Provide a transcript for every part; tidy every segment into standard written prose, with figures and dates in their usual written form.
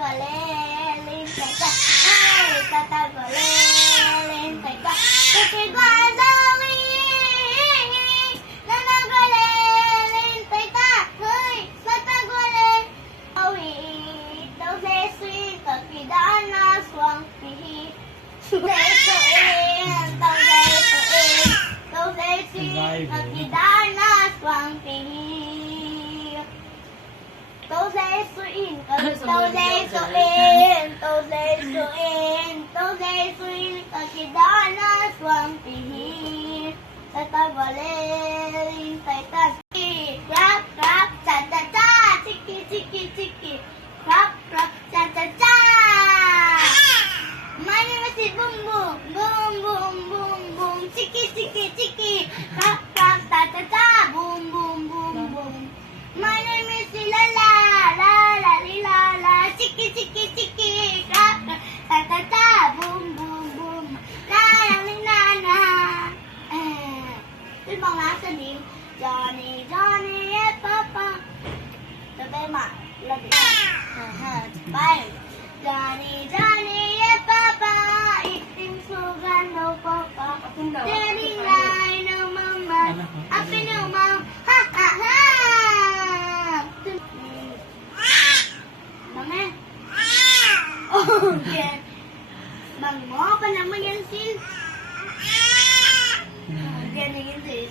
lên tay ta, ai ta ta gọi lên tay ta, ta chỉ gọi đâu đi, ta ta gọi lên tay ta, ơi ta ta gọi lên, đâu đi, đâu sẽ suy ta kỳ đã na xoang kỳ, để cho em, đâu để cho em, đâu sẽ suy ta kỳ đã na xoang kỳ. Tôi sẽ xuyên tôi sẽ xuyên tôi sẽ xuyên tôi sẽ xuyên ở khi đó nó xoang tỉ tay ta vào lên tay ta grab grab cha cha cha chiki chiki chiki grab grab cha cha cha my name is boom boom boom boom boom boom chiki chiki chiki grab grab cha cha cha boom boom boom boom my name is elii. Chiki chiki chiki, ta ta ta ta, boom boom boom, la la la la. Tôi mong lá sẽ điểm Johnny Johnny yeah papa. Từ đây mà là điểm bay Johnny Johnny yeah papa, eating sugar no papa, telling lie no mama, happy no mom, ha ha ha. Mama. Okay. Bang mo pa naman yan sil. Ganyan yan sil.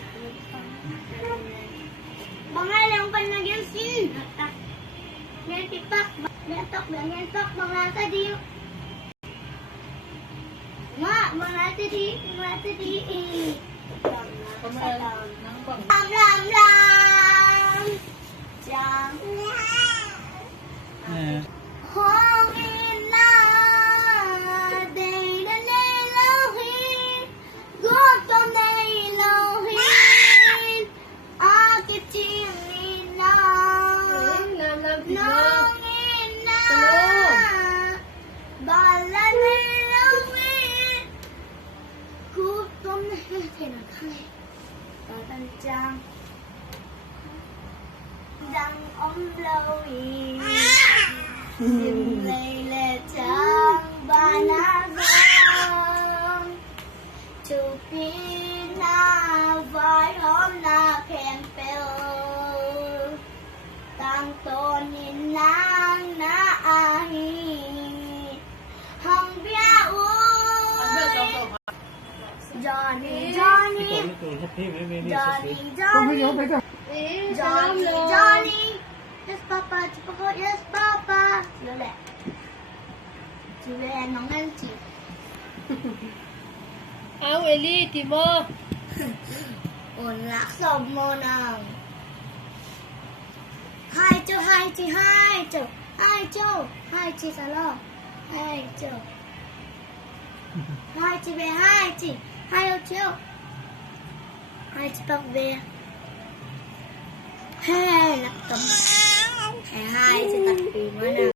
Bangalang pa na yan sil. Yan tipak. Yan tok. Mga tadi. Mga tadi. Lam. Jam. Hong in la day na nilohin, gutom na ilohin, akit chingin lang, nangin na, bala na ilohin, gutom na ilohin, tatanjang, dang omlawin. Xin lê lê trang ba na giang Chu pi na vai hôm na khen phèo Tăng tôn nhìn lang na ahi Hồng bia u Johnny Yes, Papa. Yes, Papa. Chị về nóng lên chị. Áo elii thì mơ. Ổn lạc sòng mơ nào. Hai chị Salome. Hai chị về hai chị bác về. Hey, lạc cầm. Hai chị tập vì nó nào.